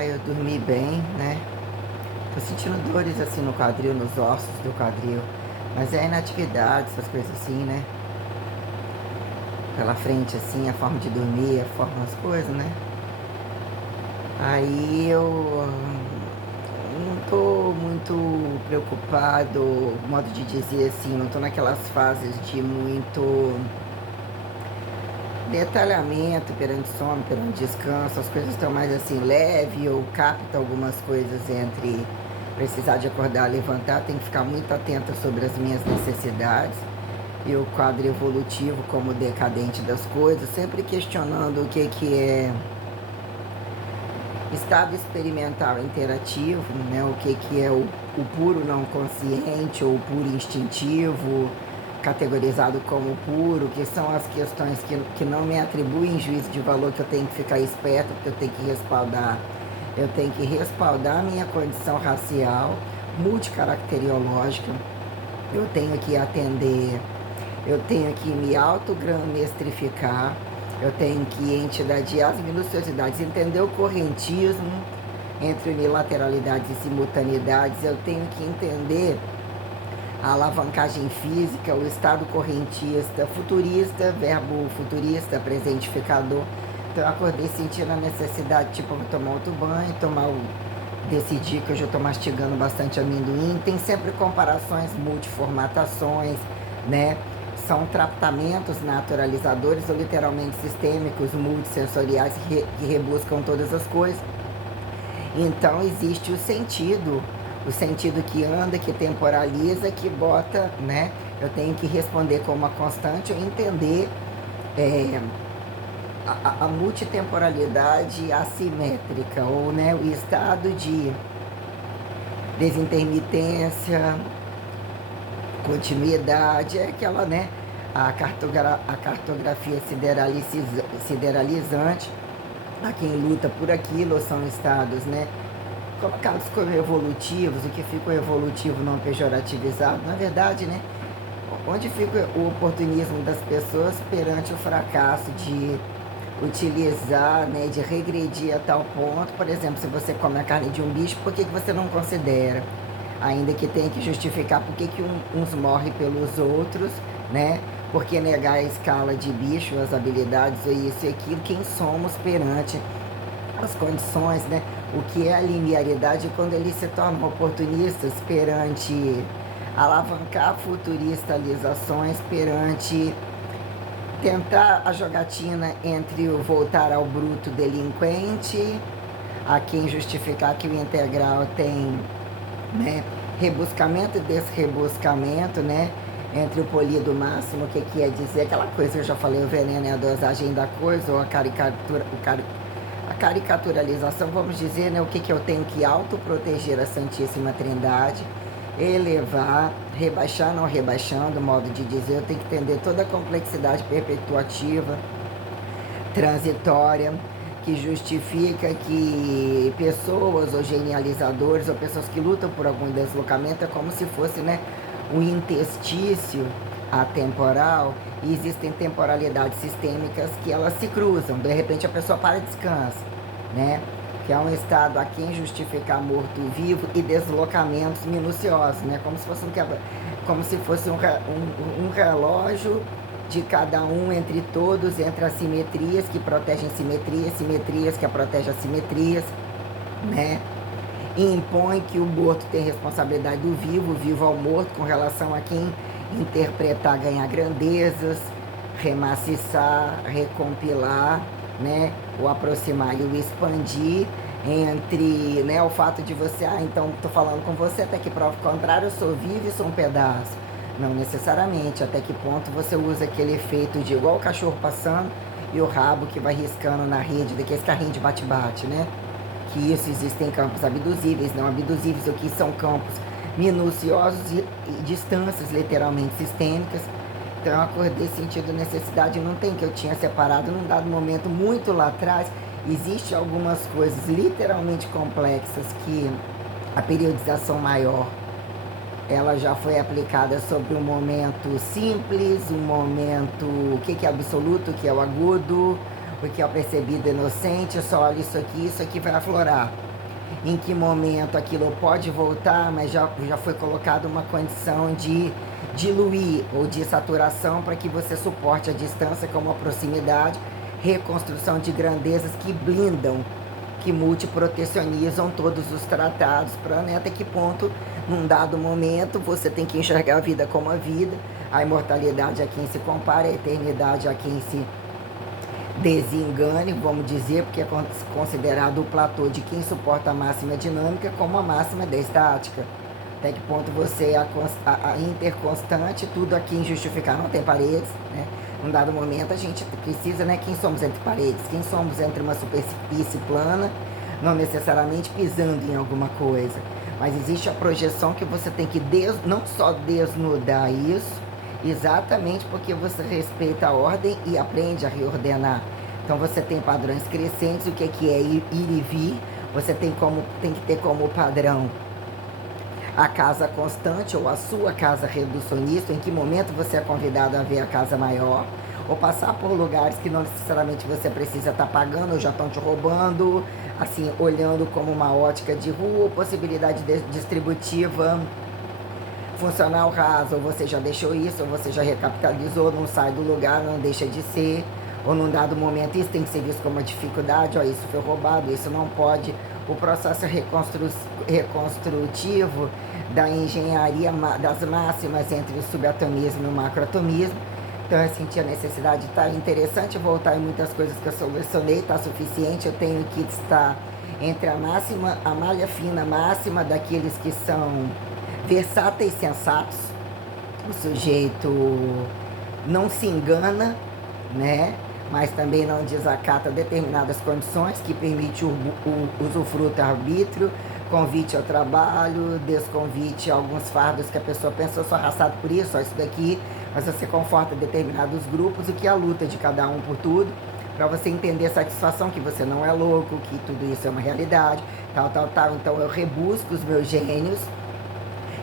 Eu dormi bem, né? Tô sentindo dores assim no quadril, nos ossos do quadril. Mas é inatividade, essas coisas assim, né? Pela frente, assim, a forma de dormir, a forma das coisas, né? Aí eu não tô muito preocupado, modo de dizer assim, não tô naquelas fases de muito detalhamento perante sono, perante descanso, as coisas estão mais assim leve, eu capto algumas coisas entre precisar de acordar, levantar, tem que ficar muito atenta sobre as minhas necessidades e o quadro evolutivo como decadente das coisas, sempre questionando o que é estado experimental interativo, né? O que é o puro não consciente ou o puro instintivo, categorizado como puro, que são as questões que não me atribuem juízo de valor, que eu tenho que ficar esperto, porque eu tenho que respaldar. Eu tenho que respaldar a minha condição racial, multicaracteriológica, eu tenho que atender, eu tenho que me autogramestrificar, eu tenho que entidadiar as minuciosidades, entender o correntismo entre unilateralidades e simultaneidades, eu tenho que entender a alavancagem física, o estado correntista, futurista, verbo futurista, presentificador. Então eu acordei sentindo a necessidade, tipo, vou tomar outro banho, decidir que hoje eu estou mastigando bastante amendoim. Tem sempre comparações, multiformatações, né? São tratamentos naturalizadores ou literalmente sistêmicos, multissensoriais que rebuscam todas as coisas. Então existe o sentido que anda, que temporaliza, que bota, né? Eu tenho que responder com uma constante ou entender é, a multitemporalidade assimétrica, ou né, o estado de desintermitência, continuidade, é aquela, né? A cartografia sideralizante, a quem luta por aquilo, são estados, né? Colocados como evolutivos, o que fica o evolutivo não pejorativizado, na verdade, né? Onde fica o oportunismo das pessoas perante o fracasso de utilizar, né, de regredir a tal ponto, por exemplo, se você come a carne de um bicho, por que você não considera? Ainda que tenha que justificar por que uns morrem pelos outros, né? Porque negar a escala de bicho, as habilidades, isso e aquilo, quem somos perante as condições, né? O que é a linearidade quando eles se tornam oportunistas perante alavancar futuristalizações, perante tentar a jogatina entre o voltar ao bruto delinquente, a quem justificar que o integral tem, né, rebuscamento e desrebuscamento, né, entre o polido máximo, o que quer dizer aquela coisa que eu já falei, o veneno é a dosagem da coisa, ou a caricaturalização, vamos dizer, né, o que eu tenho que autoproteger a Santíssima Trindade, elevar, rebaixar não rebaixando, modo de dizer, eu tenho que entender toda a complexidade perpetuativa, transitória, que justifica que pessoas ou genializadores ou pessoas que lutam por algum deslocamento é como se fosse, né, um interstício atemporal, e existem temporalidades sistêmicas que elas se cruzam, de repente a pessoa para e descansa, né? Que é um estado a quem justificar morto-vivo e deslocamentos minuciosos, né? Como se fosse um relógio de cada um entre todos, entre as simetrias que protegem simetrias, simetrias que protegem as simetrias, né? E impõe que o morto tem responsabilidade do vivo, o vivo ao morto, com relação a quem interpretar, ganhar grandezas, remaciçar, recompilar, né? O aproximar e o expandir entre, né, o fato de você, então estou falando com você, até que prova o contrário, eu sou vivo e sou um pedaço. Não necessariamente, até que ponto você usa aquele efeito de igual o cachorro passando e o rabo que vai riscando na rede, daqueles carrinhos de bate-bate, né? Que isso existem campos abduzíveis, não abduzíveis, o que são campos minuciosos e distâncias literalmente sistêmicas. Então eu acordei sentindo necessidade, não tem que eu tinha separado num dado momento muito lá atrás. Existe algumas coisas literalmente complexas que a periodização maior ela já foi aplicada sobre um momento simples, um momento, o que é absoluto, o que é o agudo, porque ao percebido inocente, eu só olho isso aqui vai aflorar. Em que momento aquilo pode voltar, mas já foi colocado uma condição de diluir ou de saturação para que você suporte a distância como a proximidade, reconstrução de grandezas que blindam, que multiprotecionizam todos os tratados, para até que ponto, num dado momento, você tem que enxergar a vida como a vida, a imortalidade a quem se compara, a eternidade a quem se desengane, vamos dizer, porque é considerado o platô de quem suporta a máxima dinâmica como a máxima da estática. Até que ponto você é a interconstante, tudo aqui em justificar não tem paredes, né? Num dado momento a gente precisa, né? Quem somos entre paredes? Quem somos entre uma superfície plana, não necessariamente pisando em alguma coisa. Mas existe a projeção que você tem que não só desnudar isso, exatamente porque você respeita a ordem e aprende a reordenar. Então você tem padrões crescentes, o que é ir e vir, você tem que ter como padrão a casa constante ou a sua casa reducionista, em que momento você é convidado a ver a casa maior, ou passar por lugares que não necessariamente você precisa estar pagando, ou já estão te roubando, assim, olhando como uma ótica de rua, possibilidade distributiva funcional raso, ou você já deixou isso, ou você já recapitalizou, não sai do lugar, não deixa de ser, ou num dado momento isso tem que ser visto como uma dificuldade, ó, isso foi roubado, isso não pode. O processo reconstrutivo da engenharia das máximas entre o subatomismo e o macroatomismo. Então eu senti a necessidade de estar interessante, voltar em muitas coisas que eu selecionei, está suficiente, eu tenho que estar entre a máxima, a malha fina máxima daqueles que são versáteis, sensatos, o sujeito não se engana, né? Mas também não desacata determinadas condições que permite o usufruto arbítrio, convite ao trabalho, desconvite a alguns fardos que a pessoa pensa, eu sou arrastado por isso, só isso daqui, mas você conforta determinados grupos, o que é a luta de cada um por tudo, para você entender a satisfação que você não é louco, que tudo isso é uma realidade, tal. Então eu rebusco os meus gênios.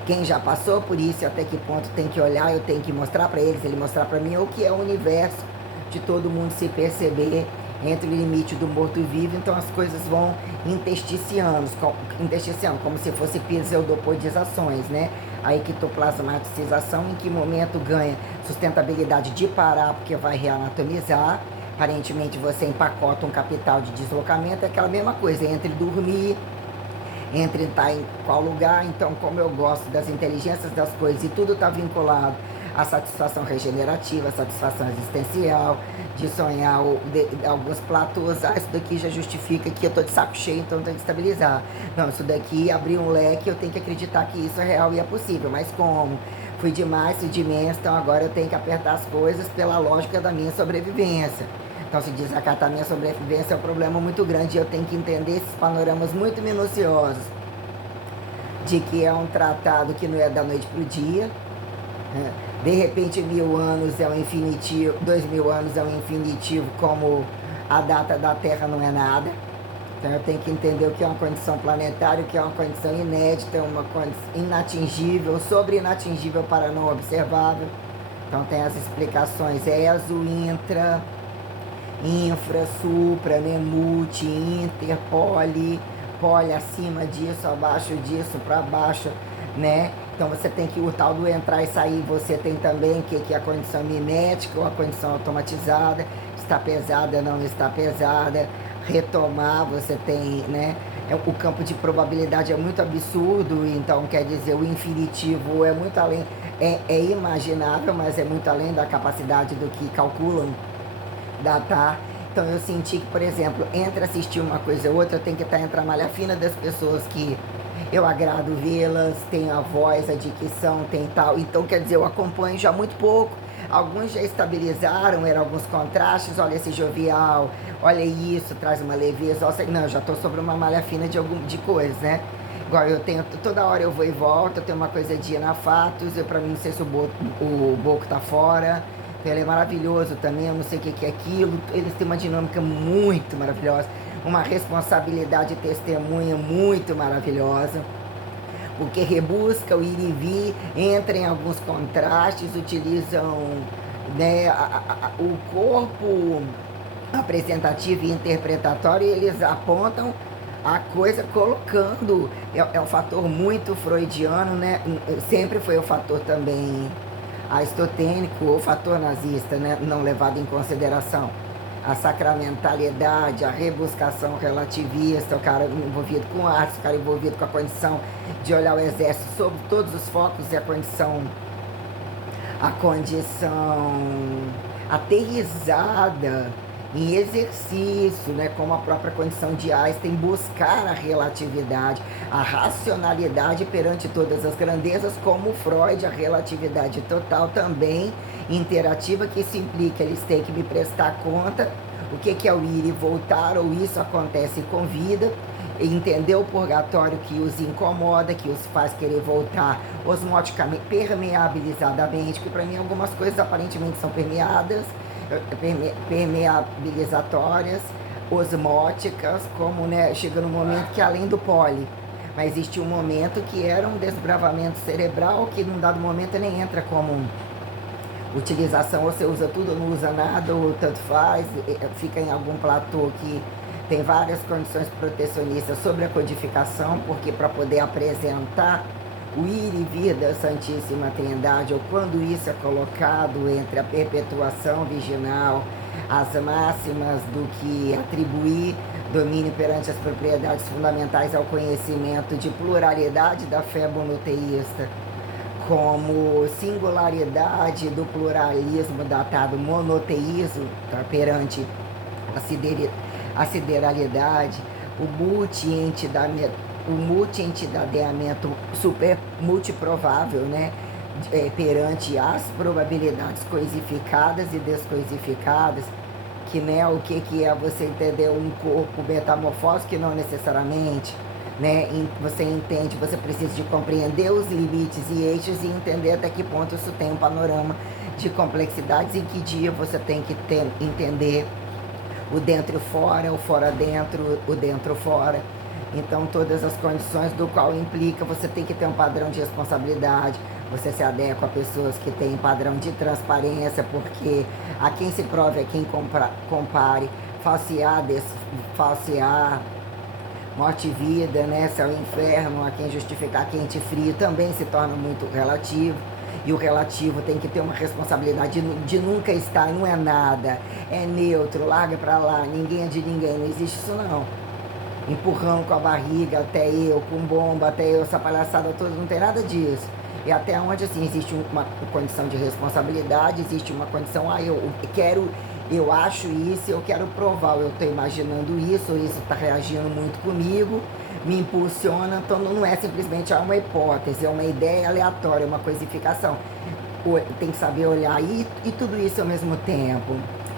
Quem já passou por isso e até que ponto tem que olhar, eu tenho que mostrar para eles, ele mostrar para mim o que é o universo, de todo mundo se perceber entre o limite do morto-vivo, então as coisas vão intersticiando, como se fosse pseudopodizações, né? A ectoplasmatização, em que momento ganha sustentabilidade de parar, porque vai reanatomizar, aparentemente você empacota um capital de deslocamento, é aquela mesma coisa, entre dormir, entre estar em qual lugar, então como eu gosto das inteligências das coisas e tudo está vinculado a satisfação regenerativa, a satisfação existencial, de sonhar alguns platôs, isso daqui já justifica que eu estou de saco cheio, então eu tenho que estabilizar. Não, isso daqui, abrir um leque, eu tenho que acreditar que isso é real e é possível, mas como? Fui demais, fui de menos, então agora eu tenho que apertar as coisas pela lógica da minha sobrevivência. Então, se desacatar minha sobrevivência é um problema muito grande, eu tenho que entender esses panoramas muito minuciosos, de que é um tratado que não é da noite para o dia, né? De repente 1000 anos é um infinitivo, 2000 anos é um infinitivo, como a data da Terra não é nada. Então eu tenho que entender o que é uma condição planetária, o que é uma condição inédita, uma condição inatingível, sobre inatingível para não observável. Então tem as explicações ESO, intra, infra, supra, né, multi, inter, poli acima disso, abaixo disso, para baixo, né? Então você tem que o tal do entrar e sair, você tem também que é a condição mimética ou a condição automatizada, está pesada, não está pesada, retomar, você tem, né? O campo de probabilidade é muito absurdo, então quer dizer, o infinitivo é muito além, é imaginável, mas é muito além da capacidade do que calculam datar. Então eu senti que, por exemplo, entre assistir uma coisa ou outra, eu tenho que estar entre a malha fina das pessoas que eu agrado vê-las, tenho a voz, a dicção, tem tal. Então, quer dizer, eu acompanho já muito pouco. Alguns já estabilizaram, eram alguns contrastes, olha esse jovial, olha isso, traz uma leveza. Não, eu já estou sobre uma malha fina de coisas, né? Igual eu tenho, toda hora eu vou e volto, eu tenho uma coisa de anafatos, eu para mim não sei se o boco tá fora. Ele é maravilhoso também, eu não sei o que é aquilo. Eles têm uma dinâmica muito maravilhosa, uma responsabilidade de testemunha muito maravilhosa, porque rebusca o ir e vir, entra em alguns contrastes, utilizam, né, o corpo apresentativo e interpretatório, e eles apontam a coisa colocando, é um fator muito freudiano, né? Sempre foi o fator também aristotênico, o fator nazista, né? Não levado em consideração. A sacramentalidade, a rebuscação relativista, o cara envolvido com arte, o cara envolvido com a condição de olhar o exército sob todos os focos e a condição aterrizada em exercício, né, como a própria condição de Einstein, buscar a relatividade, a racionalidade perante todas as grandezas, como Freud, a relatividade total também interativa, que isso implica, eles têm que me prestar conta o que é o ir e voltar, ou isso acontece com vida, entender o purgatório que os incomoda, que os faz querer voltar osmoticamente, permeabilizadamente, porque para mim algumas coisas aparentemente são permeabilizatórias, osmóticas, como, né, chega no momento que além do poli, mas existe um momento que era um desbravamento cerebral, que num dado momento nem entra como utilização, ou você usa tudo ou não usa nada, ou tanto faz, fica em algum platô que tem várias condições protecionistas sobre a codificação, porque para poder apresentar o ir e vir da Santíssima Trindade, ou quando isso é colocado entre a perpetuação virginal, as máximas do que atribuir domínio perante as propriedades fundamentais ao conhecimento de pluralidade da fé monoteísta, como singularidade do pluralismo datado monoteísmo, tá, perante a sideralidade, o multi-entitadeamento super multiprovável, né, perante as probabilidades coisificadas e descoisificadas, que, né, o que é você entender um corpo metamorfósico, que não necessariamente, né, você entende, você precisa de compreender os limites e eixos e entender até que ponto isso tem um panorama de complexidades, em que dia você tem que entender o dentro e fora, o fora dentro, o dentro fora. Então todas as condições do qual implica, você tem que ter um padrão de responsabilidade, você se adequa a pessoas que têm padrão de transparência, porque a quem se prove, a quem compare, falsear, morte e vida, né, céu e inferno, a quem justificar quente e frio, também se torna muito relativo. E o relativo tem que ter uma responsabilidade de nunca estar, não é nada, é neutro, larga pra lá, ninguém é de ninguém, não existe isso não. Empurrão com a barriga, até eu, com bomba, até eu, essa palhaçada toda, não tem nada disso. E até onde, assim, existe uma condição de responsabilidade, existe uma condição, eu acho isso, eu quero provar, eu estou imaginando isso está reagindo muito comigo, me impulsiona, então não é simplesmente uma hipótese, é uma ideia aleatória, uma coisificação. Tem que saber olhar e tudo isso ao mesmo tempo,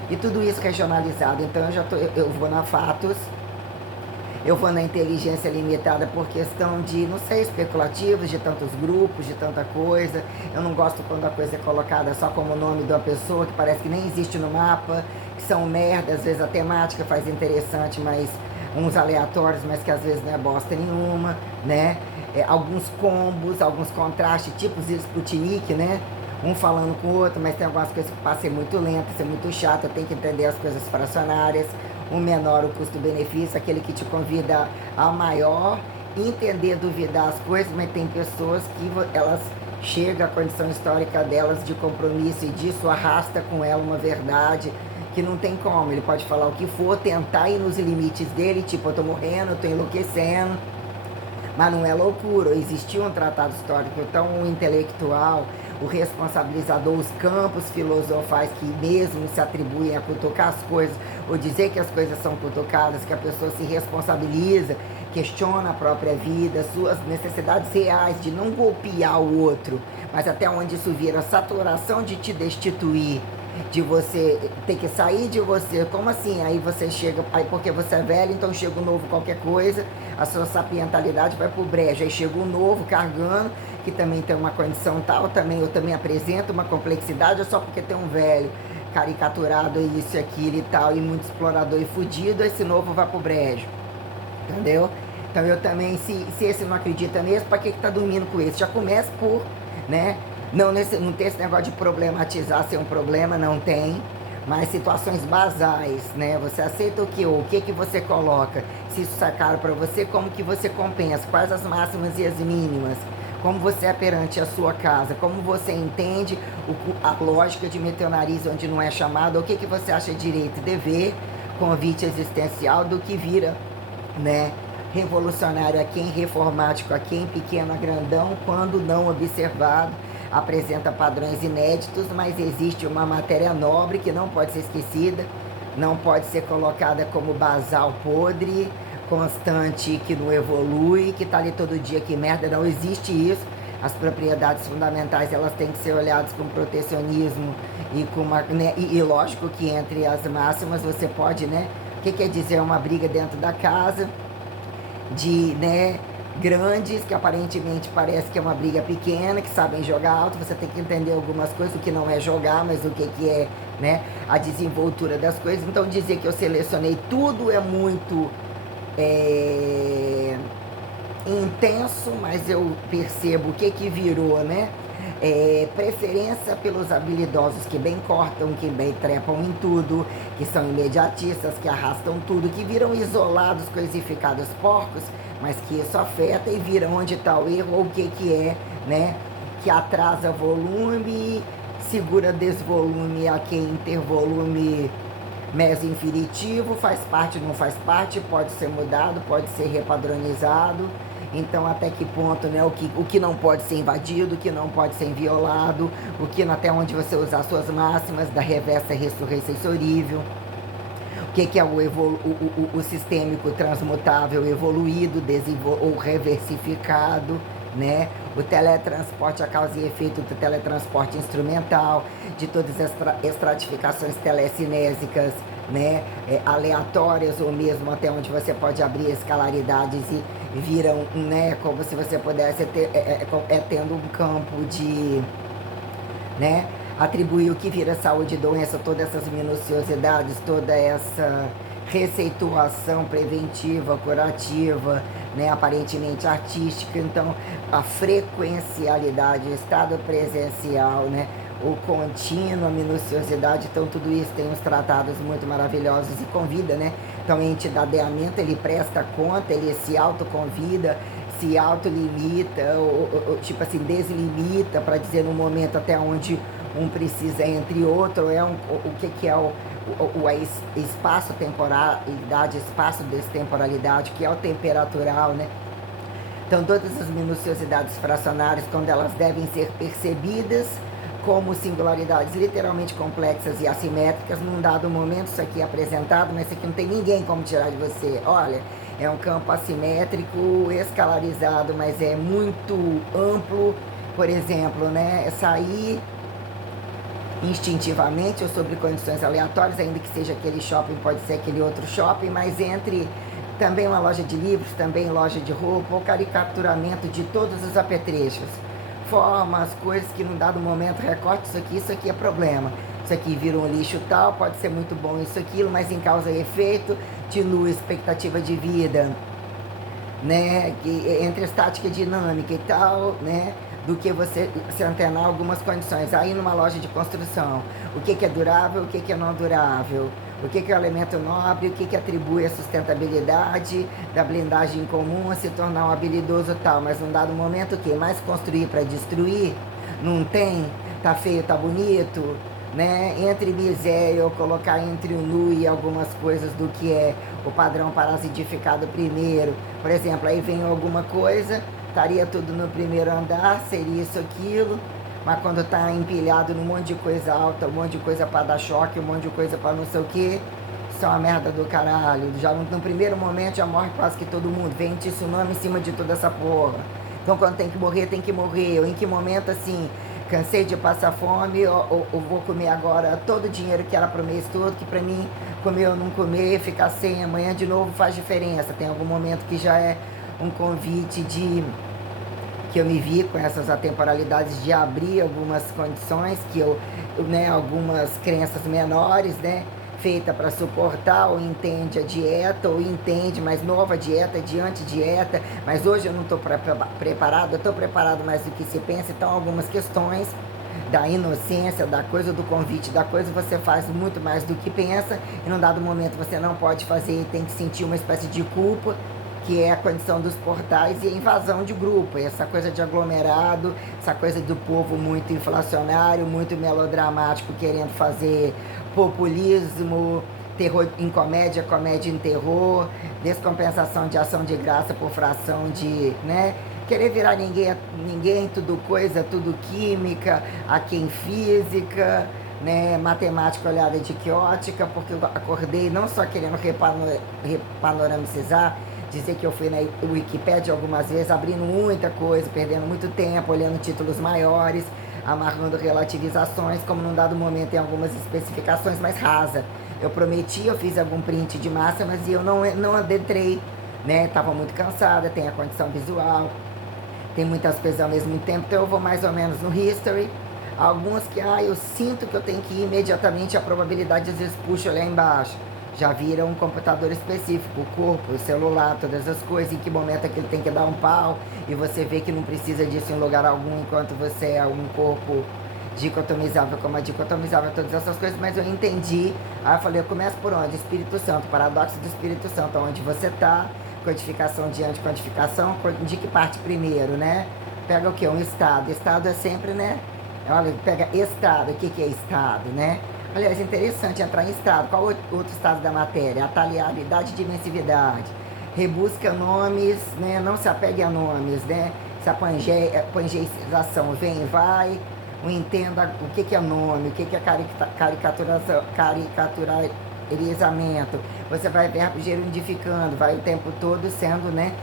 e tudo isso regionalizado. Então eu vou na fatos, eu vou na inteligência limitada por questão de, não sei, especulativos, de tantos grupos, de tanta coisa. Eu não gosto quando a coisa é colocada só como o nome de uma pessoa, que parece que nem existe no mapa, que são merda, às vezes a temática faz interessante, mas uns aleatórios, mas que às vezes não é bosta nenhuma, né? Alguns combos, alguns contrastes, tipos de Sputnik, né? Um falando com o outro, mas tem algumas coisas que passam a ser muito lenta, ser muito chata, tem que entender as coisas fracionárias. O menor, o custo-benefício, aquele que te convida ao maior, entender, duvidar as coisas, mas tem pessoas que elas chegam à condição histórica delas de compromisso e disso arrasta com ela uma verdade que não tem como. Ele pode falar o que for, tentar ir nos limites dele, tipo, eu tô morrendo, eu tô enlouquecendo, mas não é loucura. Existiu um tratado histórico, então o intelectual, o responsabilizador, os campos filosofais que mesmo se atribuem a cutucar as coisas, ou dizer que as coisas são cutucadas, que a pessoa se responsabiliza, questiona a própria vida, suas necessidades reais de não golpear o outro, mas até onde isso vira saturação de te destituir, de você ter que sair de você. Como assim? Aí você chega, aí porque você é velho, então chega o novo qualquer coisa, a sua sapientalidade vai pro brejo, aí chega o novo cargando, que também tem uma condição tal, eu também apresento uma complexidade, só porque tem um velho caricaturado, isso e aquilo e tal, e muito explorador e fudido, esse novo vai pro brejo, entendeu? Então eu também, se esse não acredita nisso, pra que tá dormindo com esse? Já começa por, né, não ter esse negócio de problematizar ser um problema, não tem, mas situações basais, né? Você aceita o que? O que que você coloca? Se isso sai caro para você, como que você compensa? Quais as máximas e as mínimas? Como você é perante a sua casa? Como você entende a lógica de meter o nariz onde não é chamado? O que que você acha direito e dever, convite existencial, do que vira, né? Revolucionário a quem, reformático a quem, pequeno a grandão, quando não observado, apresenta padrões inéditos, mas existe uma matéria nobre que não pode ser esquecida, não pode ser colocada como basal podre, constante, que não evolui, que está ali todo dia, que merda, não existe isso. As propriedades fundamentais, elas têm que ser olhadas com protecionismo e com uma, né, e lógico que entre as máximas você pode, né, o que quer dizer uma briga dentro da casa, de, né, grandes, que aparentemente parece que é uma briga pequena, que sabem jogar alto, você tem que entender algumas coisas, o que não é jogar, mas o que é, né, a desenvoltura das coisas. Então dizer que eu selecionei tudo é muito intenso, mas eu percebo o que virou, né? Preferência pelos habilidosos que bem cortam, que bem trepam em tudo, que são imediatistas, que arrastam tudo, que viram isolados, coisificados, porcos, mas que isso afeta e viram onde está o erro ou o que é, né? Que atrasa volume, segura desvolume a quem intervolume meso-infinitivo, faz parte, não faz parte, pode ser mudado, pode ser repadronizado. Então, até que ponto, né, o que não pode ser invadido, o que não pode ser violado, o que até onde você usar suas máximas, da reversa ressurreição sensorível, o que é o sistêmico transmutável evoluído, ou reversificado, né? O teletransporte, a causa e efeito do teletransporte instrumental, de todas as estratificações telecinésicas, né? Aleatórias, ou mesmo até onde você pode abrir escalaridades e viram, né? Como se você pudesse ter, tendo um campo de, né? Atribuir o que vira saúde e doença, todas essas minuciosidades, toda essa receituação preventiva, curativa, né, aparentemente artística. Então, a frequencialidade, o estado presencial, né, o contínuo, a minuciosidade, então tudo isso tem uns tratados muito maravilhosos e convida, né? Então, o entidadeamento, ele presta conta, ele se autoconvida, se autolimita, tipo assim, deslimita, para dizer no momento até onde um precisa entre outro, o que é o espaço-temporalidade, espaço-destemporalidade, que é o temperatural, né? Então, todas as minuciosidades fracionárias, quando elas devem ser percebidas como singularidades literalmente complexas e assimétricas, num dado momento, isso aqui é apresentado, mas isso aqui não tem ninguém como tirar de você. Olha, é um campo assimétrico, escalarizado, mas é muito amplo. Por exemplo, né, sair instintivamente ou sobre condições aleatórias, ainda que seja aquele shopping, pode ser aquele outro shopping, mas entre também uma loja de livros, também loja de roupa, ou caricaturamento de todos os apetrechos, formas, coisas que num dado momento recorte, isso aqui é problema, isso aqui vira um lixo tal, pode ser muito bom isso, aquilo, mas em causa e efeito, dilui expectativa de vida, né, entre estática e dinâmica e tal, né, do que você se antenar algumas condições. Aí numa loja de construção, o que é durável, o que é não durável, o que é o elemento nobre, o que atribui a sustentabilidade da blindagem comum a se tornar um habilidoso tal, mas num dado momento o que? Mais construir para destruir? Não tem? Tá feio, tá bonito? Né? Entre miséria, ou colocar entre o nu e algumas coisas do que é o padrão parasitificado primeiro. Por exemplo, aí vem alguma coisa, estaria tudo no primeiro andar, seria isso, aquilo, mas quando está empilhado num monte de coisa alta, um monte de coisa para dar choque, um monte de coisa para não sei o que, isso é uma merda do caralho. Já no primeiro momento já morre quase que todo mundo, vem tsunami em cima de toda essa porra. Então quando tem que morrer, tem que morrer. Ou em que momento assim, cansei de passar fome, ou vou comer agora todo o dinheiro que era pro mês todo, que pra mim comer ou não comer, ficar sem amanhã de novo faz diferença. Tem algum momento que já é um convite de que eu me vi com essas atemporalidades de abrir algumas condições que né, algumas crenças menores, né, feita para suportar, ou entende a dieta, ou entende, mas nova dieta, diante dieta, mas hoje eu não estou preparado, eu estou preparado mais do que se pensa. Então algumas questões da inocência da coisa, do convite da coisa, você faz muito mais do que pensa, e num dado momento você não pode fazer, tem que sentir uma espécie de culpa, que é a condição dos portais e a invasão de grupo, essa coisa de aglomerado, essa coisa do povo muito inflacionário, muito melodramático, querendo fazer populismo, terror em comédia, comédia em terror, descompensação de ação de graça por fração de, né? Querer virar ninguém, tudo coisa, tudo química, a quem física, né? Matemática olhada de que ótica, porque eu acordei não só querendo repanoramizar, dizer que eu fui na Wikipédia algumas vezes, abrindo muita coisa, perdendo muito tempo, olhando títulos maiores, amarrando relativizações, como num dado momento em algumas especificações mais rasas. Eu prometi, eu fiz algum print de massa, mas eu não adentrei, né? Tava muito cansada, tem a condição visual, tem muitas coisas ao mesmo tempo, então eu vou mais ou menos no history. Alguns que, eu sinto que eu tenho que ir imediatamente, a probabilidade às vezes puxa lá embaixo. Já viram um computador específico, o corpo, o celular, todas as coisas, em que momento é que ele tem que dar um pau, e você vê que não precisa disso em lugar algum, enquanto você é um corpo dicotomizável, como a dicotomizável, todas essas coisas, mas eu entendi. Aí eu falei, eu começo por onde? Espírito Santo, paradoxo do Espírito Santo, onde você está, codificação diante de quantificação, de que parte primeiro, né? Pega o quê? Um estado. Estado é sempre, né? Olha, pega estado, o que é estado, né? Aliás, interessante entrar em estado. Qual outro estado da matéria? Atalialidade e dimensividade. Rebusca nomes, né? Não se apegue a nomes, né? Se a pangeização vem e vai, o entenda o que é nome, o que é caricaturizamento. Você vai verbo gerundificando, vai o tempo todo sendo, né?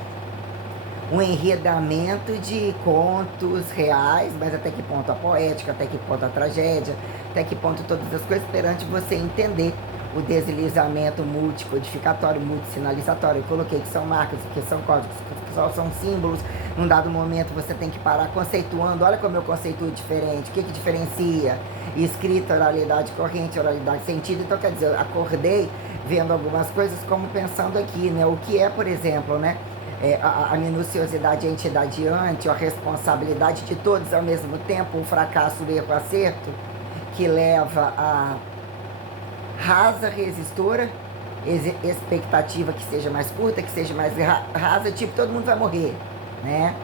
Um enredamento de contos reais, mas até que ponto a poética, até que ponto a tragédia, até que ponto todas as coisas, perante você entender o deslizamento multicodificatório, multissinalizatório. Eu coloquei que são marcas, que são códigos, que só são símbolos. Num dado momento você tem que parar conceituando. Olha como eu conceituo diferente, o que diferencia? Escrita, oralidade corrente, oralidade sentido. Então, quer dizer, eu acordei vendo algumas coisas como pensando aqui, né? O que é, por exemplo, né? A minuciosidade, a entidade ante, a responsabilidade de todos ao mesmo tempo, o fracasso, o erro, o acerto, que leva a rasa resistora, expectativa que seja mais curta, que seja mais rasa, tipo, todo mundo vai morrer, né?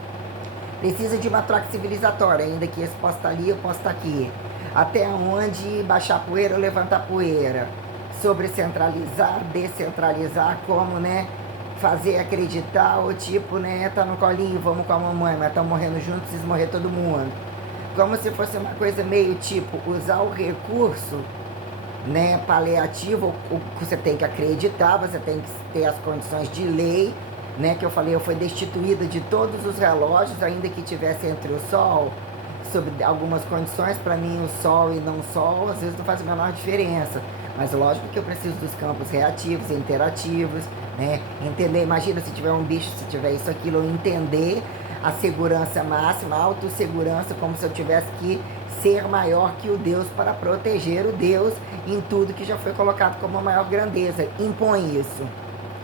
Precisa de uma troca civilizatória, ainda que esse possa estar ali, eu posso estar aqui. Até onde baixar poeira ou levantar poeira. Sobrecentralizar, descentralizar, como, né? Fazer acreditar, ou tipo, né, tá no colinho, vamos com a mamãe, mas estão morrendo juntos, precisa morrer todo mundo. Como se fosse uma coisa meio tipo, usar o recurso, né, paliativo, você tem que acreditar, você tem que ter as condições de lei, né, que eu falei, eu fui destituída de todos os relógios, ainda que tivesse entre o sol, sob algumas condições, para mim o sol e não sol, às vezes não faz a menor diferença. Mas lógico que eu preciso dos campos reativos, interativos, né? Entender, imagina se tiver um bicho, se tiver isso, aquilo, eu entender a segurança máxima, a autossegurança, como se eu tivesse que ser maior que o Deus para proteger o Deus em tudo que já foi colocado como a maior grandeza. Impõe isso.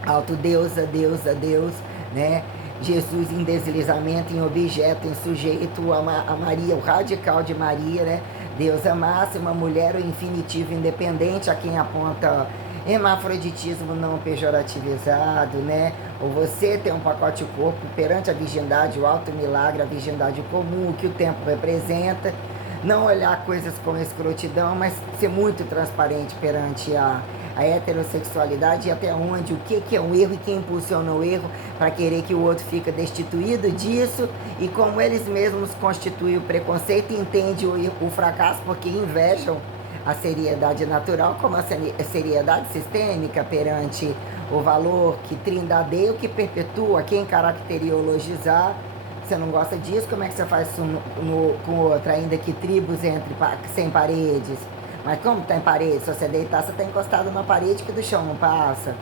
Autodeusa, deusa, Deus, né? Jesus em deslizamento, em objeto, em sujeito, a Maria, o radical de Maria, né? Deusa máxima, mulher, o infinitivo independente, a quem aponta hermafroditismo não pejorativizado, né? Ou você tem um pacote corpo perante a virgindade, o alto milagre, a virgindade comum, o que o tempo representa. Não olhar coisas com escrotidão, mas ser muito transparente perante a heterossexualidade e até onde, o que é um erro e quem impulsiona o erro para querer que o outro fica destituído disso, e como eles mesmos constituem o preconceito e entendem o fracasso porque invejam a seriedade natural como a seriedade sistêmica perante o valor que trindadeia, o que perpetua, quem caracteriologizar. Você não gosta disso, como é que você faz isso com outra, ainda que tribos sem paredes? Mas como tem parede? Se você deitar, você está encostado na parede que do chão não passa,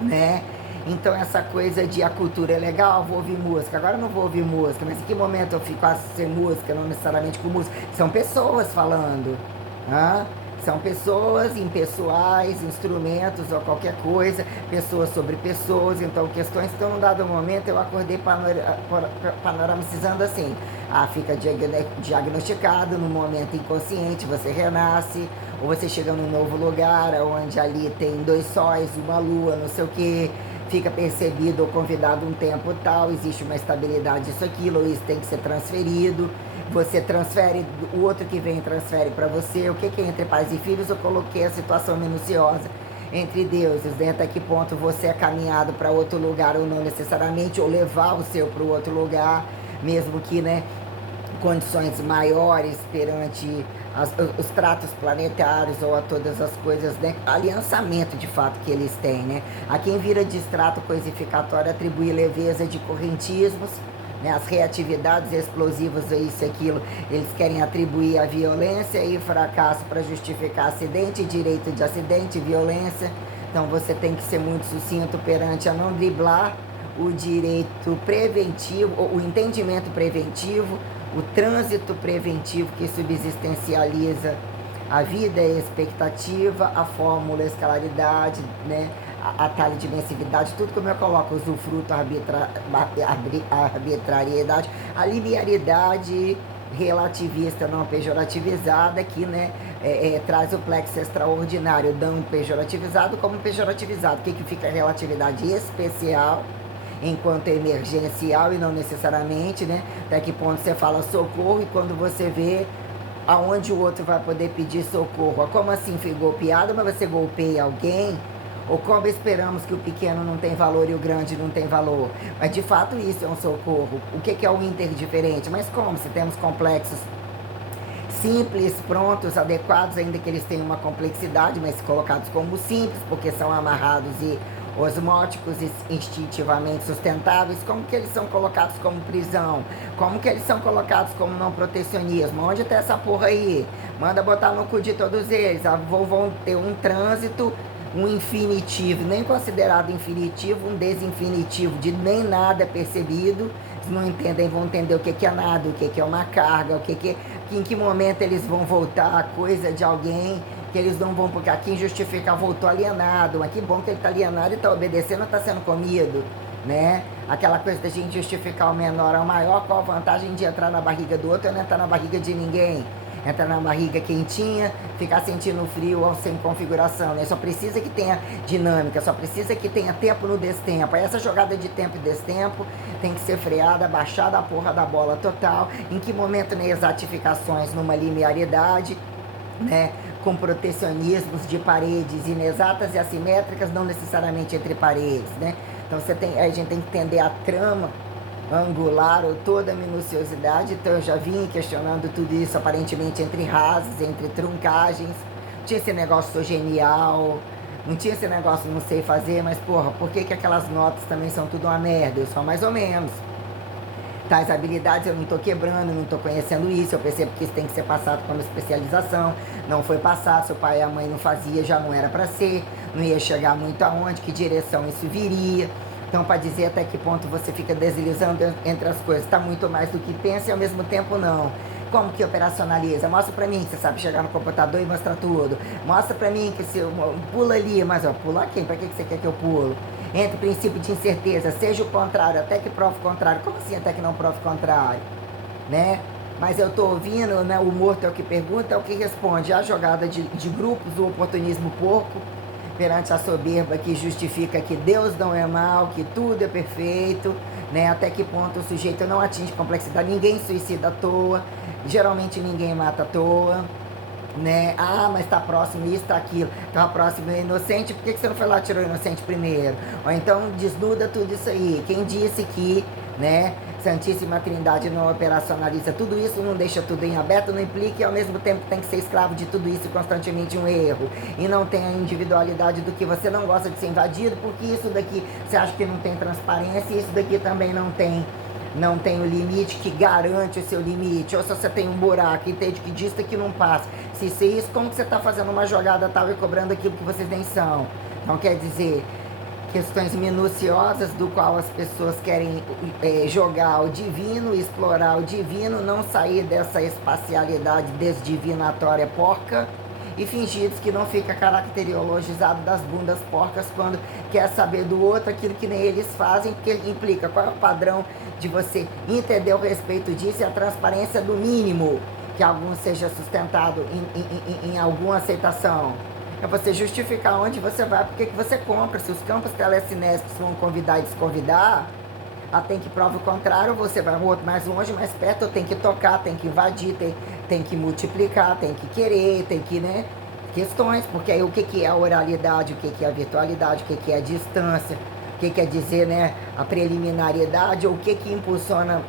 né? Então essa coisa de a cultura é legal, vou ouvir música. Agora eu não vou ouvir música, mas em que momento eu fico sem música, não necessariamente com música? São pessoas falando, São pessoas impessoais, instrumentos ou qualquer coisa, pessoas sobre pessoas, então questões. Então, num dado momento, eu acordei panoramicizando assim. Fica diagnosticado no momento inconsciente, você renasce, ou você chega num novo lugar, onde ali tem 2 sóis, uma lua, não sei o que, fica percebido ou convidado um tempo tal, existe uma estabilidade disso, aquilo, ou isso tem que ser transferido. Você transfere, o outro que vem transfere para você. O que é entre pais e filhos? Eu coloquei a situação minuciosa entre deuses, né? Até que ponto você é caminhado para outro lugar ou não necessariamente, ou levar o seu para o outro lugar, mesmo que, né, condições maiores perante os tratos planetários ou a todas as coisas, né? Aliançamento de fato que eles têm, né? A quem vira de extrato coisificatório atribui leveza de correntismos, né? As reatividades explosivas, isso e aquilo, eles querem atribuir a violência e fracasso para justificar acidente, direito de acidente, violência. Então você tem que ser muito sucinto perante a não driblar o direito preventivo, o entendimento preventivo, o trânsito preventivo que subsistencializa a vida, a expectativa, a fórmula, a escalaridade, né? A talha de imensividade, tudo como eu coloco, usufruto, a arbitrariedade, a linearidade relativista, não pejorativizada, que, né, traz o plexo extraordinário, dando pejorativizado como pejorativizado. O que fica a relatividade especial, enquanto emergencial e não necessariamente, né? Até que ponto você fala socorro e quando você vê aonde o outro vai poder pedir socorro. Como assim foi golpeado, mas você golpeia alguém? Ou como esperamos que o pequeno não tem valor e o grande não tem valor? Mas de fato isso é um socorro. O que é o interdiferente? Mas como? Se temos complexos simples, prontos, adequados, ainda que eles tenham uma complexidade, mas colocados como simples, porque são amarrados e osmóticos e instintivamente sustentáveis, como que eles são colocados como prisão? Como que eles são colocados como não protecionismo? Onde tá essa porra aí? Manda botar no cu de todos eles. Vão ter um trânsito, um infinitivo, nem considerado infinitivo, um desinfinitivo, de nem nada percebido. Eles não entendem, vão entender o que é nada, o que é uma carga, em que momento eles vão voltar a coisa de alguém, que eles não vão, porque aqui justificar voltou alienado, mas que bom que ele está alienado e está obedecendo, está sendo comido, né? Aquela coisa da gente justificar o menor ao maior, qual a vantagem de entrar na barriga do outro e não entrar na barriga de ninguém? Entra na barriga quentinha, ficar sentindo frio ou sem configuração, né? Só precisa que tenha dinâmica, só precisa que tenha tempo no destempo. Aí essa jogada de tempo e destempo tem que ser freada, baixada a porra da bola total. Em que momento, né, exatificações numa linearidade, né, com protecionismos de paredes inexatas e assimétricas, não necessariamente entre paredes, né? Então a gente tem que entender a trama angular ou toda a minuciosidade. Então eu já vim questionando tudo isso aparentemente entre rasos, entre truncagens. Não tinha esse negócio sou genial, não tinha esse negócio não sei fazer, mas porra, por que aquelas notas também são tudo uma merda? Eu sou mais ou menos. Tais habilidades eu não estou quebrando, não estou conhecendo isso, eu percebo que isso tem que ser passado como especialização, não foi passado, se o pai e a mãe não fazia, já não era para ser, não ia chegar muito aonde, que direção isso viria. Então, para dizer até que ponto você fica deslizando entre as coisas, está muito mais do que pensa e ao mesmo tempo não. Como que operacionaliza? Mostra para mim que você sabe chegar no computador e mostrar tudo. Mostra para mim que você pula ali, mas ó, pula quem? Para que você quer que eu pulo? Entre princípio de incerteza, seja o contrário, até que prove o contrário. Como assim até que não prove o contrário? Né? Mas eu estou ouvindo, né? O morto é o que pergunta, é o que responde. A jogada de grupos, o oportunismo porco, perante a soberba que justifica que Deus não é mal, que tudo é perfeito, né? Até que ponto o sujeito não atinge complexidade, ninguém suicida à toa, geralmente ninguém mata à toa, né? Mas tá próximo isso, tá aquilo, tá próximo do inocente, por que você não foi lá e tirou o inocente primeiro? Ou então desnuda tudo isso aí. Quem disse que, né, Santíssima Trindade não operacionaliza tudo isso, não deixa tudo em aberto, não implica e ao mesmo tempo tem que ser escravo de tudo isso constantemente um erro. E não tem a individualidade do que você não gosta de ser invadido, porque isso daqui você acha que não tem transparência e isso daqui também não tem o limite que garante o seu limite. Ou se você tem um buraco, entende que disso daqui não passa. Se isso é isso, como que você está fazendo uma jogada tal e cobrando aquilo que vocês nem são? Então quer dizer, questões minuciosas do qual as pessoas querem jogar o divino, explorar o divino, não sair dessa espacialidade desdivinatória porca e fingidos que não fica caracteriologizado das bundas porcas quando quer saber do outro aquilo que nem eles fazem, porque implica qual é o padrão de você entender o respeito disso e a transparência do mínimo, que algum seja sustentado em alguma aceitação. É você justificar onde você vai, porque que você compra. Se os campos telecinésicos vão convidar e desconvidar, tem que provar o contrário, você vai um outro mais longe, mais perto, tem que tocar, tem que invadir, tem que multiplicar, tem que querer, tem que, né, questões, porque aí o que é a oralidade, o que é a virtualidade, o que é a distância, o que quer dizer, né, a preliminariedade, ou o que impulsiona,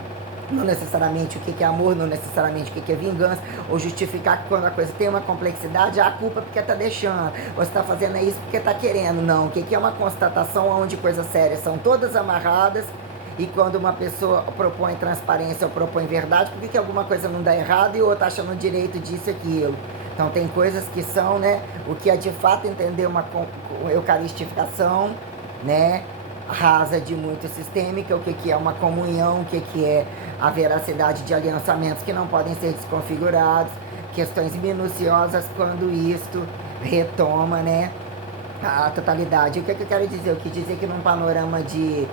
não necessariamente o que é amor, não necessariamente o que é vingança, ou justificar que quando a coisa tem uma complexidade, a culpa porque está deixando, ou está fazendo isso porque está querendo. Não, o que é uma constatação onde coisas sérias são todas amarradas, e quando uma pessoa propõe transparência ou propõe verdade, por que alguma coisa não dá errado e outra acha no direito disso e aquilo? Então tem coisas que são, né, o que é de fato entender uma eucaristificação, né, rasa de muito sistêmica, o que é uma comunhão, o que é a veracidade de aliançamentos que não podem ser desconfigurados, questões minuciosas quando isto retoma, né, a totalidade. O que eu quero dizer? Eu quis dizer que num panorama de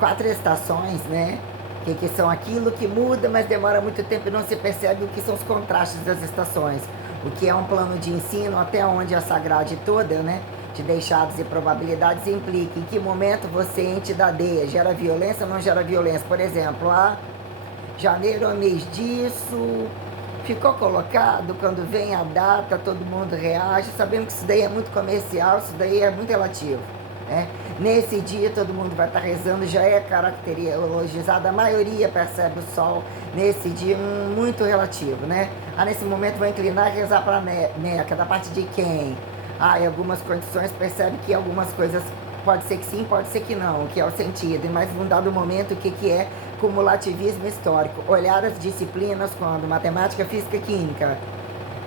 4 estações, né, que são aquilo que muda, mas demora muito tempo e não se percebe o que são os contrastes das estações. O que é um plano de ensino, até onde a sagrade toda, né, de deixados e probabilidades implica em que momento você entidadeia, gera violência ou não gera violência. Por exemplo, janeiro é mês disso, ficou colocado, quando vem a data, todo mundo reage, sabendo que isso daí é muito comercial, isso daí é muito relativo. Nesse dia todo mundo vai estar rezando, já é caracterizado, a maioria percebe o sol nesse dia, muito relativo, né? Nesse momento vou inclinar e rezar para a Meca, da parte de quem? Em algumas condições percebe que algumas coisas pode ser que sim, pode ser que não, que é o sentido, mas num dado momento o que é cumulativismo histórico, olhar as disciplinas quando matemática, física, química,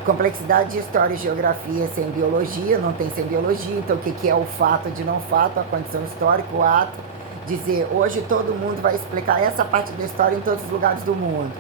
complexidade de história e geografia sem biologia, não tem sem biologia, então o que é o fato de não fato, a condição histórica, o ato, dizer, hoje todo mundo vai explicar essa parte da história em todos os lugares do mundo.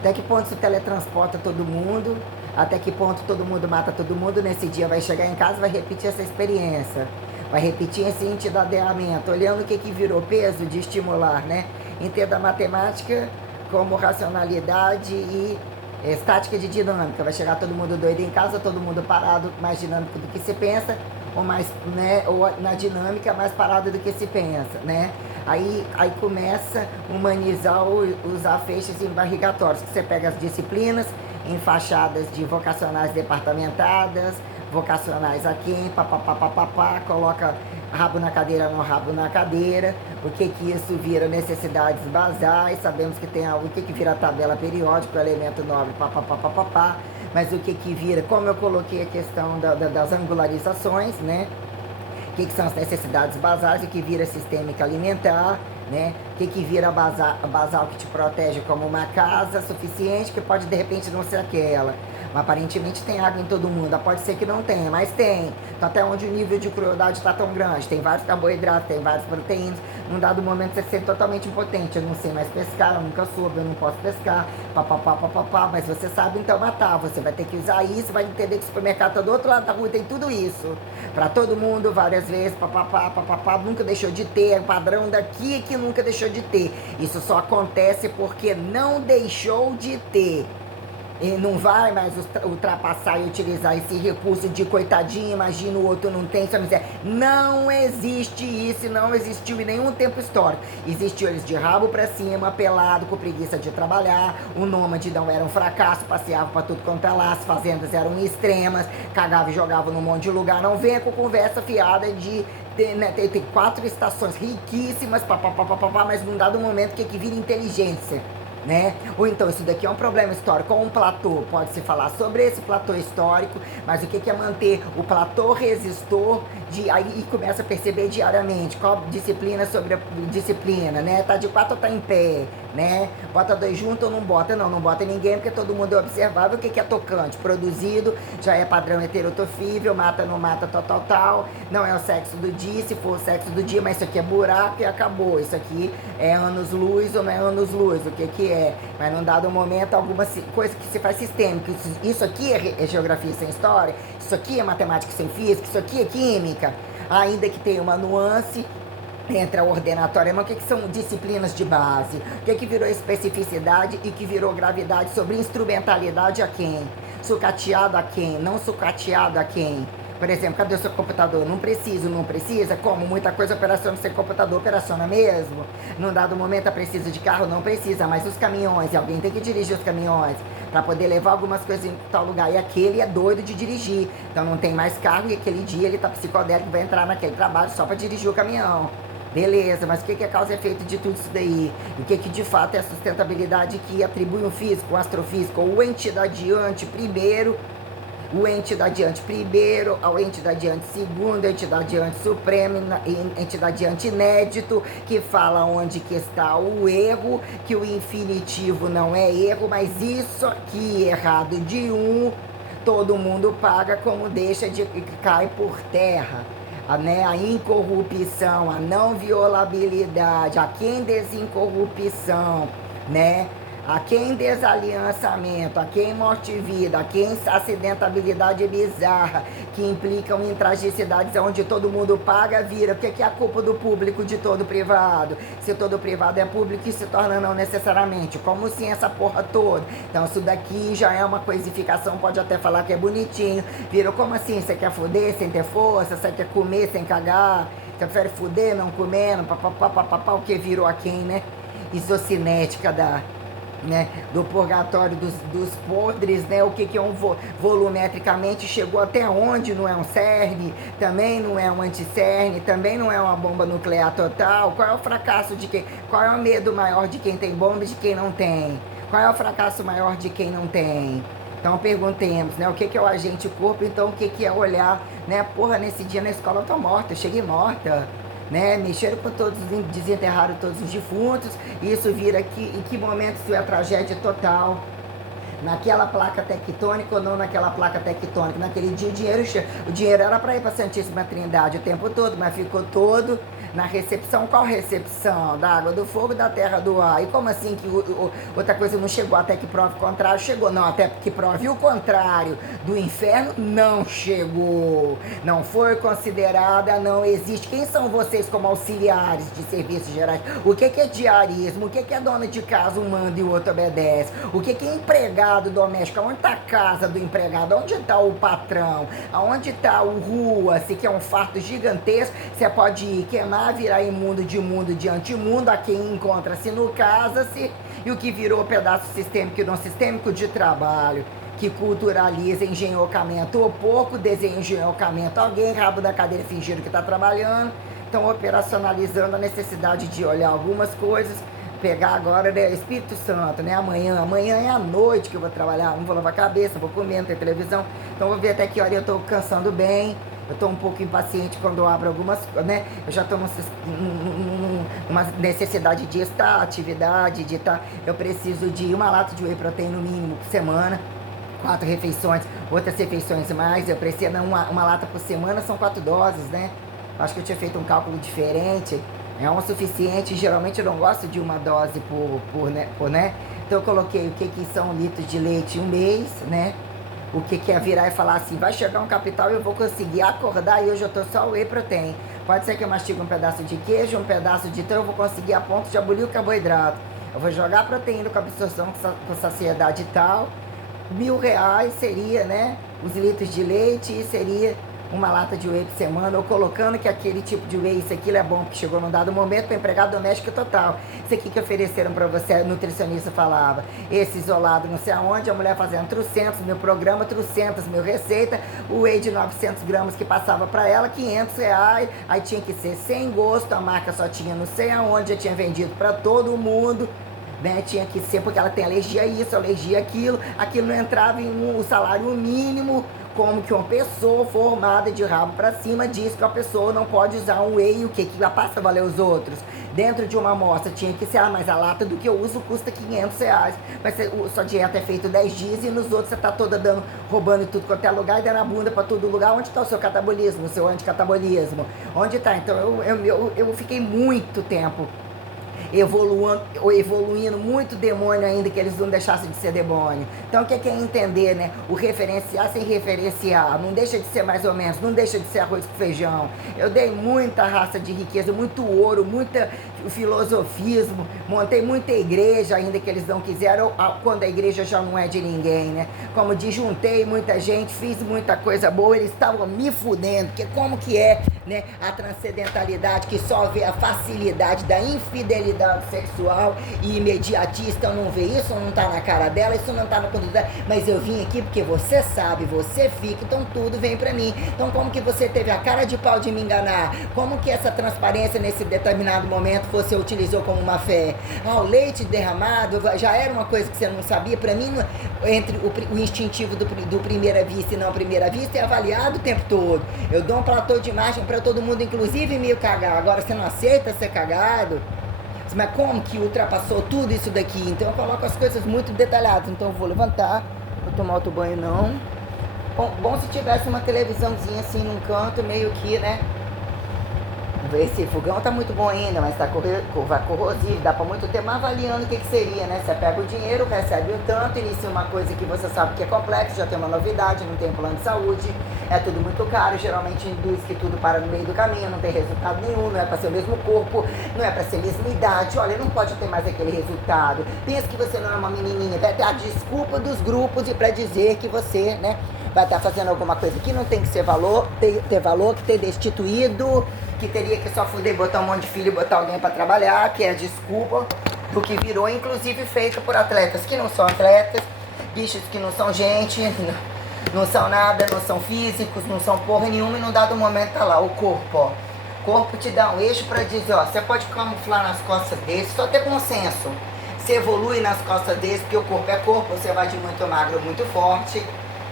Até que ponto se teletransporta todo mundo, até que ponto todo mundo mata todo mundo, nesse dia vai chegar em casa, vai repetir essa experiência, vai repetir esse entidadeamento, olhando o que virou peso de estimular, né? Entenda a matemática como racionalidade e estática de dinâmica, vai chegar todo mundo doido em casa, todo mundo parado, mais dinâmico do que se pensa, ou mais, né, ou na dinâmica mais parado do que se pensa, né? Aí começa a humanizar os afeixes embarrigatórios, que você pega as disciplinas enfaixadas de vocacionais departamentadas, vocacionais a quem, papapá, coloca rabo na cadeira, não rabo na cadeira, o que isso vira necessidades basais, sabemos que tem algo, o que vira tabela periódica, o elemento nobre, papapá, mas o que vira, como eu coloquei a questão das angularizações, né, o que são as necessidades basais, o que vira sistêmica alimentar, né, o que vira basal que te protege como uma casa suficiente, que pode de repente não ser aquela. Mas aparentemente tem água em todo mundo, pode ser que não tenha, mas tem. Então até onde o nível de crueldade está tão grande, tem vários carboidratos, tem várias proteínas, num dado momento você se sente totalmente impotente, eu não sei mais pescar, eu nunca soube, eu não posso pescar, mas você sabe então matar, você vai ter que usar isso, vai entender que o supermercado está do outro lado da rua, tem tudo isso, para todo mundo, várias vezes, nunca deixou de ter, é o padrão daqui que nunca deixou de ter, isso só acontece porque não deixou de ter. E não vai mais ultrapassar e utilizar esse recurso de coitadinho, imagina o outro não tem, só miséria. Não existe isso, não existiu em nenhum tempo histórico. Existiu eles de rabo pra cima, pelado, com preguiça de trabalhar, o nômade não era um fracasso, passeava pra tudo quanto é lá, as fazendas eram extremas, cagava e jogava num monte de lugar. Não venha com conversa fiada de... Tem 4 estações riquíssimas, mas num dado momento que vira inteligência. Né? Ou então isso daqui é um problema histórico ou um platô, pode-se falar sobre esse platô histórico, mas o que é manter o platô resistor Aí começa a perceber diariamente qual disciplina sobre a disciplina, né? Tá de quatro ou tá em pé, né? Bota dois juntos ou não bota? Não, não bota ninguém, porque todo mundo é observável. O que é tocante? Produzido, já é padrão heterotofível, mata, não mata, tal. Não é o sexo do dia, se for o sexo do dia, mas isso aqui é buraco e acabou. Isso aqui é anos-luz ou não é anos-luz, o que é? Mas num dado momento, alguma coisa que se faz sistêmica. Isso aqui é geografia sem história, isso aqui é matemática sem física, isso aqui é química. Ainda que tenha uma nuance entre a ordenatória, mas o que são disciplinas de base? O que virou especificidade e que virou gravidade sobre instrumentalidade a quem? Sucateado a quem? Não sucateado a quem? Por exemplo, cadê o seu computador? Não preciso, não precisa? Como? Muita coisa operaciona sem computador, operaciona mesmo? Num dado momento, precisa de carro? Não precisa, mas os caminhões, e alguém tem que dirigir os caminhões para poder levar algumas coisas em tal lugar, e aquele é doido de dirigir, então não tem mais carro, e aquele dia ele tá psicodélico, vai entrar naquele trabalho só para dirigir o caminhão. Beleza, mas o que é causa e efeito de tudo isso daí? O que de fato é a sustentabilidade que atribui um físico, um astrofísico, ou entidade primeiro, o entidade primeiro, ao entidade segundo, entidade supremo, entidade inédito, que fala onde que está o erro, que o infinitivo não é erro, mas isso aqui, errado de um, todo mundo paga como deixa de cai por terra. A incorrupção, a não violabilidade, a quem desincorrupção, né? A quem desaliançamento, a quem morte e vida, a quem acidentabilidade bizarra, que implicam em tragicidades onde todo mundo paga, vira. O que é a culpa do público de todo privado? Se todo privado é público, isso se torna não necessariamente. Como assim essa porra toda? Então isso daqui já é uma coisificação, pode até falar que é bonitinho. Virou como assim? Você quer foder sem ter força? Você quer comer sem cagar? Você prefere foder não comendo? Papapá, o que virou a quem, né? Isocinética né, do purgatório dos podres, né, o que é um volumetricamente, chegou até onde, não é um CERN, também não é um anti-CERN, também não é uma bomba nuclear total. Qual é o fracasso de quem? Qual é o medo maior de quem tem bomba e de quem não tem? Qual é o fracasso maior de quem não tem? Então perguntemos, né, o que é o agente corpo, então o que é olhar, né, porra, nesse dia na escola eu tô morta, eu cheguei morta, né? Mexeram com todos, desenterraram todos os defuntos, e isso vira em que momento isso é tragédia total? Naquela placa tectônica ou não naquela placa tectônica? Naquele dia o dinheiro era para ir para a Santíssima Trindade o tempo todo, mas ficou todo na recepção. Qual recepção? Da água, do fogo, da terra, do ar. E como assim que outra coisa não chegou até que prove o contrário? Chegou, não, até que prove o contrário do inferno, não chegou. Não foi considerada, não existe. Quem são vocês como auxiliares de serviços gerais? O que é diarismo? O que é dona de casa, um manda e o outro obedece? O que é empregado doméstico? Onde está a casa do empregado? Onde está o patrão? Aonde está o rua? Se que é um farto gigantesco, você pode ir queimar, virar imundo de mundo de antimundo, a quem encontra-se no casa-se, e o que virou pedaço sistêmico e não sistêmico de trabalho, que culturaliza engenhocamento ou pouco, desenha engenhocamento alguém, rabo da cadeira fingindo que está trabalhando, estão operacionalizando a necessidade de olhar algumas coisas, pegar agora, né, Espírito Santo, né, amanhã é à noite que eu vou trabalhar, não vou lavar a cabeça, vou comer, não tem televisão, então vou ver até que hora eu estou cansando bem. Eu estou um pouco impaciente quando eu abro algumas, né? Eu já estou numa necessidade de estar, atividade, de estar. Eu preciso de uma lata de whey protein no mínimo por semana, 4 refeições, outras refeições mais. Eu preciso, uma lata por semana são 4 doses, né? Acho que eu tinha feito um cálculo diferente. É o suficiente. Geralmente eu não gosto de uma dose né? Então eu coloquei o que são litros de leite um mês, né? O que é virar e falar assim, vai chegar um capital e eu vou conseguir acordar e hoje eu tô só whey protein. Pode ser que eu mastigue um pedaço de queijo, um pedaço de trem, eu vou conseguir a ponto de abolir o carboidrato. Eu vou jogar proteína com absorção, com saciedade e tal. R$ 1.000 seria, né, os litros de leite, e seria uma lata de whey por semana, ou colocando que aquele tipo de whey, isso aqui é bom, porque chegou num dado momento para empregado doméstico total. Isso aqui que ofereceram para você, a nutricionista falava, esse isolado não sei aonde, a mulher fazendo 300 mil programa, 300 mil receita, o whey de 900 gramas que passava para ela, R$ 500, aí tinha que ser sem gosto, a marca só tinha não sei aonde, já tinha vendido para todo mundo, né? Tinha que ser porque ela tem alergia a isso, alergia a aquilo não entrava em o salário mínimo, Como que uma pessoa formada de rabo para cima diz que a pessoa não pode usar um whey, o que a passa valer os outros? Dentro de uma amostra tinha que ser, mas a lata do que eu uso custa R$500. Mas sua dieta é feita 10 dias e nos outros você tá toda roubando tudo quanto é lugar e dando a bunda para todo lugar. Onde está o seu catabolismo, o seu anticatabolismo? Onde está? Então eu fiquei muito tempo evoluindo muito demônio ainda, que eles não deixassem de ser demônio. Então o que é entender, né? O referenciar sem referenciar, não deixa de ser mais ou menos, não deixa de ser arroz com feijão. Eu dei muita raça de riqueza, muito ouro, muita filosofismo, montei muita igreja ainda que eles não quiseram, quando a igreja já não é de ninguém, né? Como diz, juntei muita gente, fiz muita coisa boa, eles estavam me fudendo, porque como que é, né? A transcendentalidade que só vê a facilidade da infidelidade sexual e imediatista, não vê isso, não tá na cara dela, isso não tá na conduta, mas eu vim aqui porque você sabe, você fica, então tudo vem pra mim. Então como que você teve a cara de pau de me enganar? Como que essa transparência nesse determinado momento você utilizou como uma fé? O leite derramado já era uma coisa que você não sabia. Pra mim, entre o instintivo do primeira vista e não primeira vista é avaliado o tempo todo. Eu dou um platô de imagem pra todo mundo, inclusive meio cagar. Agora você não aceita ser cagado? Mas como que ultrapassou tudo isso daqui? Então eu coloco as coisas muito detalhadas. Então eu vou levantar, vou tomar outro banho não. Bom se tivesse uma televisãozinha assim num canto, meio que, né? Esse fogão tá muito bom ainda, mas tá corrosivo, dá pra muito tempo, mas avaliando o que seria, né? Você pega o dinheiro, recebe o tanto, inicia uma coisa que você sabe que é complexo, já tem uma novidade, não tem plano de saúde, é tudo muito caro, geralmente induz que tudo para no meio do caminho, não tem resultado nenhum, não é pra ser o mesmo corpo, não é pra ser a mesma idade, olha, não pode ter mais aquele resultado. Pensa que você não é uma menininha, vai ter a desculpa dos grupos e pra dizer que você, né, vai estar fazendo alguma coisa que não tem que ser valor, ter valor, que ter destituído, que teria que só fuder, botar um monte de filho e botar alguém para trabalhar, que é a desculpa do que virou, inclusive feito por atletas que não são atletas, bichos que não são gente, não são nada, não são físicos, não são porra nenhuma, e num dado momento tá lá, o corpo, ó. O corpo te dá um eixo para dizer, ó, você pode camuflar nas costas desse, só ter consenso. Você evolui nas costas desse, porque o corpo é corpo, você vai de muito magro, muito forte.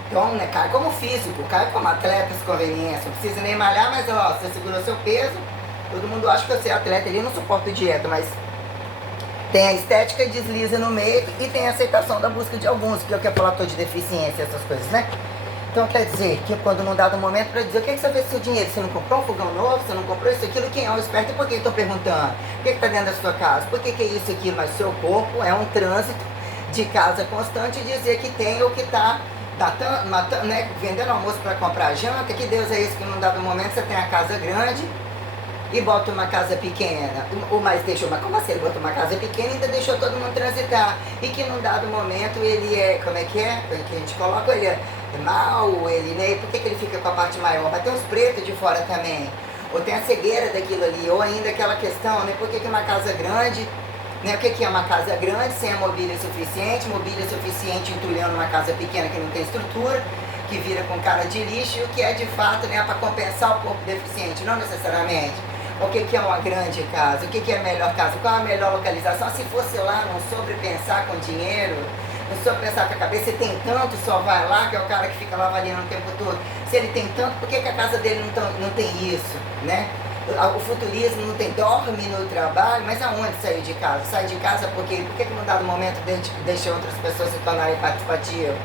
Então, né, cai como físico, cai como atleta, se conveniência. Não precisa nem malhar, mas ó, você segurou seu peso. Todo mundo acha que você é atleta, ele não suporta dieta, mas tem a estética, desliza no meio e tem a aceitação da busca de alguns, que é o que é platô de deficiência, essas coisas, né? Então quer dizer que quando não dá um momento para dizer o que você fez com o seu dinheiro, você não comprou um fogão novo, você não comprou isso, aquilo, quem é o esperto e por que estou perguntando? O que está dentro da sua casa? Por que é isso aqui? Mas seu corpo é um trânsito de casa constante, dizer que tem ou que está matando, né, vendendo almoço para comprar janta, que Deus é esse que num dado momento você tem a casa grande e bota uma casa pequena, ou mais deixou, mas como assim ele botou uma casa pequena e ainda deixou todo mundo transitar, e que num dado momento ele é, como é que a gente coloca, ele é mal, ele, né, por que ele fica com a parte maior? Mas tem os pretos de fora também, ou tem a cegueira daquilo ali, ou ainda aquela questão, né, por que uma casa grande, né, o que é uma casa grande sem a mobília suficiente entulhando uma casa pequena que não tem estrutura, que vira com cara de lixo, e o que é de fato, né, para compensar o corpo deficiente, não necessariamente. O que é uma grande casa? O que é a melhor casa? Qual a melhor localização? Se fosse lá, não sobrepensar com dinheiro, não sobrepensar com a cabeça, se tem tanto, só vai lá, que é o cara que fica lá avaliando o tempo todo. Se ele tem tanto, por que a casa dele não tem isso, né? O futurismo não tem, dorme no trabalho, mas aonde saiu de casa? Sai de casa porque num dado momento deixa outras pessoas se tornarem participativas,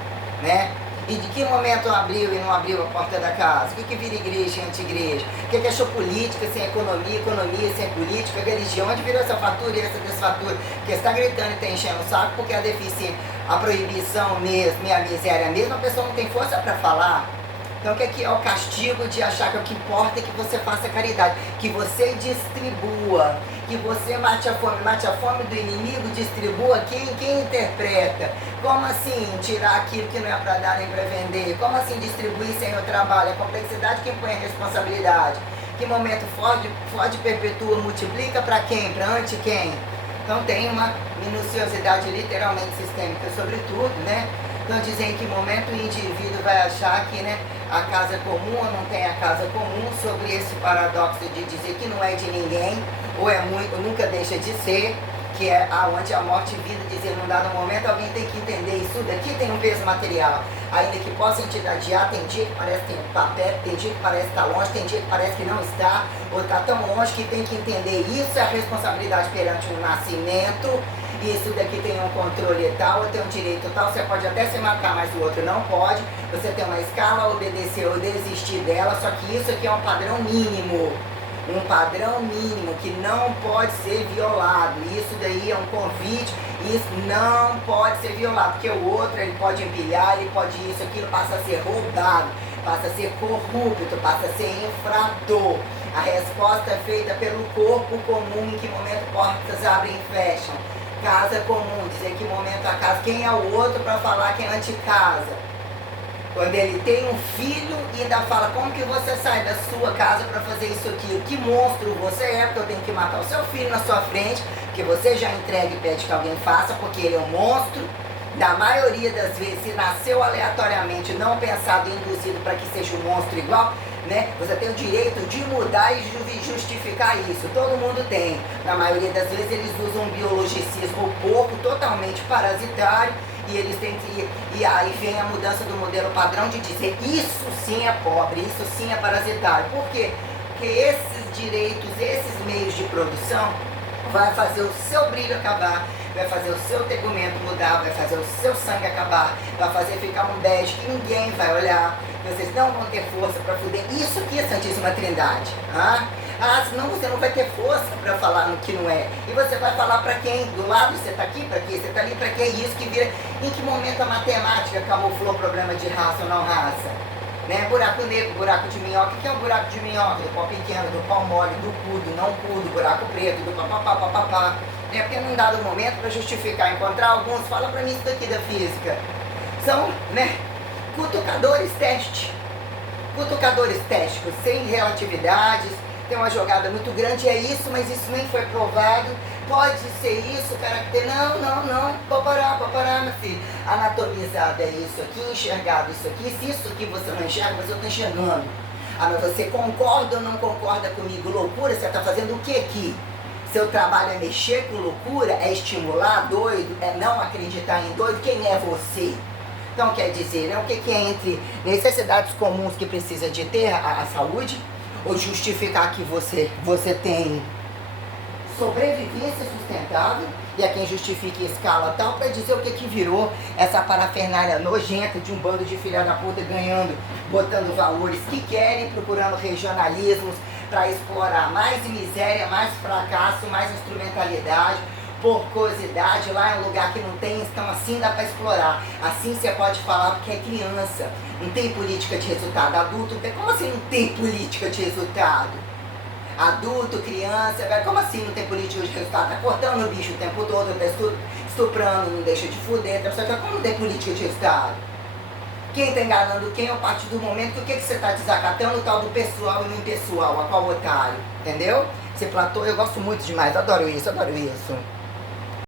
né? E de que momento abriu e não abriu a porta da casa? O que vira igreja e anti-igreja? O que achou política sem economia, economia sem política, religião? Onde virou essa fatura e essa desfatura? Porque você está gritando e está enchendo o saco porque a deficiência, a proibição mesmo e a miséria mesmo, a pessoa não tem força para falar. Então o que é o castigo de achar que o que importa é que você faça caridade, que você distribua, que você mate a fome do inimigo, distribua quem interpreta. Como assim tirar aquilo que não é para dar nem para vender? Como assim distribuir sem o trabalho? A complexidade que impõe a responsabilidade. Que momento Ford perpetua, multiplica para quem? Para anti quem? Então tem uma minuciosidade literalmente sistêmica sobre tudo, né? Então dizem que momento o indivíduo vai achar que, né, a casa comum ou não tem a casa comum, sobre esse paradoxo de dizer que não é de ninguém, ou é muito, nunca deixa de ser, que é onde a morte e vida dizia, num dado momento alguém tem que entender isso daqui tem um peso material, ainda que possa entidadiar, tem dia que parece que tem um papel, tem dia que parece que está longe, tem dia que parece que não está, ou está tão longe que tem que entender isso é a responsabilidade perante um nascimento, isso daqui tem um controle tal, ou tem um direito tal, você pode até se matar, mas o outro não pode, você tem uma escala, obedecer ou desistir dela, só que isso aqui é um padrão mínimo. Um padrão mínimo que não pode ser violado. Isso daí é um convite, isso não pode ser violado, porque o outro ele pode empilhar, ele pode isso, aquilo passa a ser roubado, passa a ser corrupto, passa a ser infrator. A resposta é feita pelo corpo comum, em que momento portas abrem e fecham. Casa comum, dizer que momento a casa, quem é o outro para falar que é anticasa. Quando ele tem um filho e ainda fala, como que você sai da sua casa para fazer isso aqui? Que monstro você é, porque eu tenho que matar o seu filho na sua frente, que você já entrega e pede que alguém faça, porque ele é um monstro. Da maioria das vezes, se nasceu aleatoriamente, não pensado e induzido para que seja um monstro igual, né? Você tem o direito de mudar e justificar isso. Todo mundo tem. Na maioria das vezes, eles usam um biologicismo pouco, totalmente parasitário, e eles têm que e aí vem a mudança do modelo padrão de dizer isso sim é pobre, isso sim é parasitário. Por quê? Porque esses direitos, esses meios de produção vai fazer o seu brilho acabar, vai fazer o seu tegumento mudar, vai fazer o seu sangue acabar, vai fazer ficar um bege que ninguém vai olhar, vocês não vão ter força para fuder. Isso aqui é Santíssima Trindade. Senão você não vai ter força para falar no que não é. E você vai falar para quem? Do lado, você está aqui para quê? Você está ali para quê? Isso que vira. Em que momento a matemática camuflou o problema de raça ou não raça? Né? Buraco negro, buraco de minhoca. O que é um buraco de minhoca? Do pau pequeno, do pau mole, do cu, do não cu, do buraco preto, do papapá, papapá. É porque num dado momento, para justificar, encontrar alguns, fala para mim isso daqui da física. São, né, cutucadores teste. Cutucadores tésticos, sem relatividades. Tem uma jogada muito grande, é isso, mas isso nem foi provado. Pode ser isso, caracter. Não. Papará, meu filho. Anatomizado é isso aqui, enxergado isso aqui. Se isso aqui você não enxerga, mas eu estou enxergando. Mas você concorda ou não concorda comigo? Loucura, você está fazendo o que aqui? Seu trabalho é mexer com loucura, é estimular doido, é não acreditar em doido. Quem é você? Então quer dizer, né, o que é entre necessidades comuns que precisa de ter a saúde, ou justificar que você tem sobrevivência sustentável, e a quem justifica em escala tal, para dizer o que virou essa parafernália nojenta de um bando de filha da puta ganhando, botando valores que querem, procurando regionalismos para explorar mais miséria, mais fracasso, mais instrumentalidade, porcosidade. Lá é um lugar que não tem, então assim dá para explorar. Assim você pode falar porque é criança, não tem política de resultado. Adulto, como assim não tem política de resultado? Adulto, criança, como assim não tem política de resultado? Tá cortando o bicho o tempo todo, tá estuprando, não deixa de fuder, como não tem política de resultado? Quem tá enganando quem a partir do momento que o que você tá desacatando, o tal do pessoal e no impessoal, a qual otário, entendeu? Esse platô eu gosto muito demais, adoro isso.